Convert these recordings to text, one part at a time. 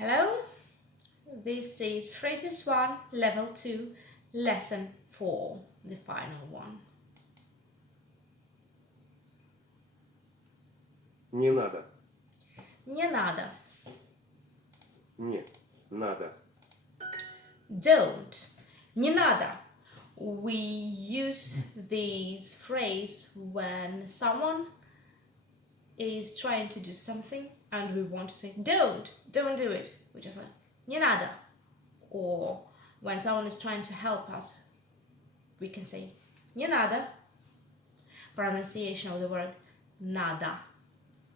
Hello, this is Phrases 1, Level 2, Lesson 4, the final one. Не надо. Не надо. Не надо. Don't. Не надо. We use this phrase when someone is trying to do something and we want to say don't do it. We just like не надо. Or when someone is trying to help us, we can say не надо. Pronunciation of the word надо.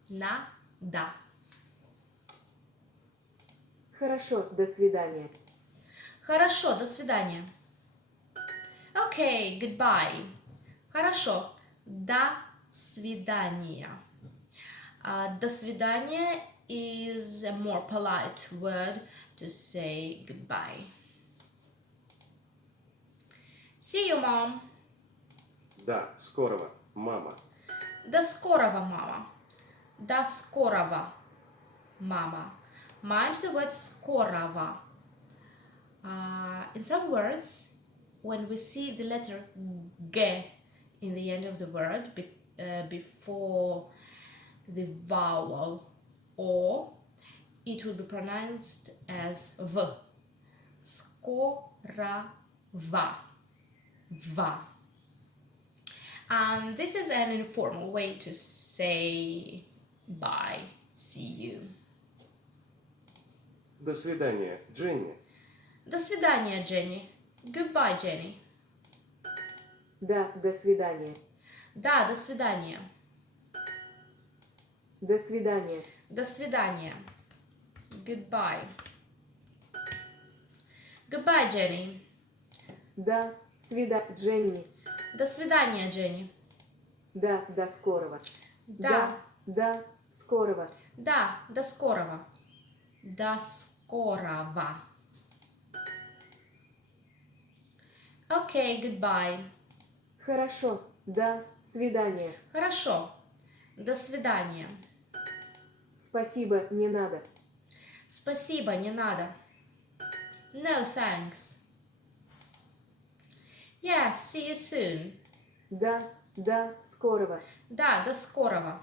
Надо. Хорошо, до свидания. Хорошо, до свидания. Okay, goodbye. Хорошо, до свидания. До свидания is a more polite word to say goodbye. See you, mom. Да, скорого, мама. До скорого, мама. До скорого, мама. Mind the word скорого. In some words, when we see the letter G in the end of the word before the vowel or, it will be pronounced as V. Skorava. Va. And this is an informal way to say bye, see you. До свидания, Дженни. До свидания, Jenny. Goodbye, Jenny. Да, до свидания. Да, до свидания. До свидания. До свидания. Goodbye. Goodbye, Jenny. Да, Дженни. До свидания, Jenny. Да, до скорого. Да. Да, скорого. Да, до скорого. До скорого. Okay, goodbye. Хорошо, до свидания. Хорошо. До свидания. Спасибо, не надо. Спасибо, не надо. No thanks. Yes, see you soon. Да, скорого. Да, до скорого.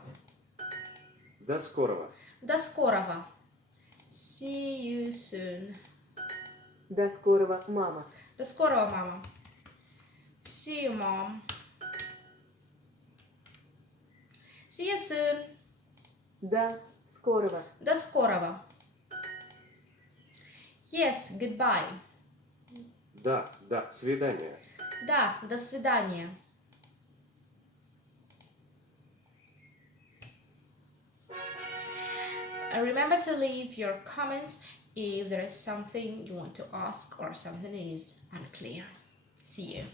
До скорого. До скорого. See you soon. До скорого, мама. До скорого, мама. See you, mom. See you soon. До скорого. До скорого. Yes, goodbye. Да, до свидания. Да, до свидания. Remember to leave your comments if there is something you want to ask or something is unclear. See you.